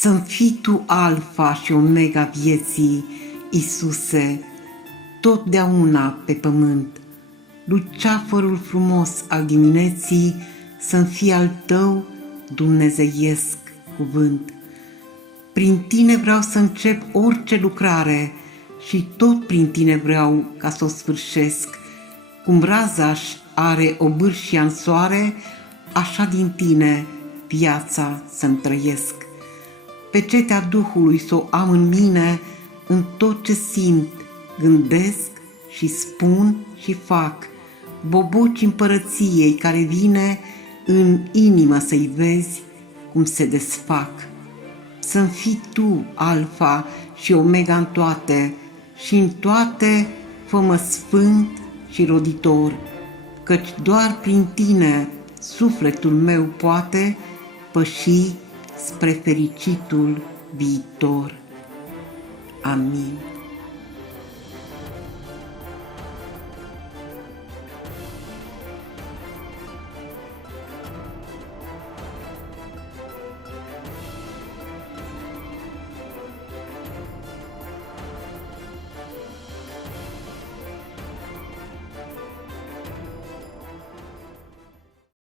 Să-mi fii Tu alfa și omega vieții, Iisuse, totdeauna pe pământ. Luceafărul frumos al dimineții să-mi fie al Tău dumnezeiesc cuvânt. Prin Tine vreau să încep orice lucrare și tot prin Tine vreau ca să o sfârșesc. Cum raza are o bârșie în soare, așa din Tine viața să-mi trăiesc. Pecetea Duhului să o am în mine, în tot ce simt, gândesc și spun și fac. Boboci împărăției care vine în inimă să-i vezi cum se desfac. Să-mi fii Tu alfa și omega în toate și în toate fă-mă sfânt și roditor, căci doar prin Tine sufletul meu poate păși spre fericitul viitor. Amin.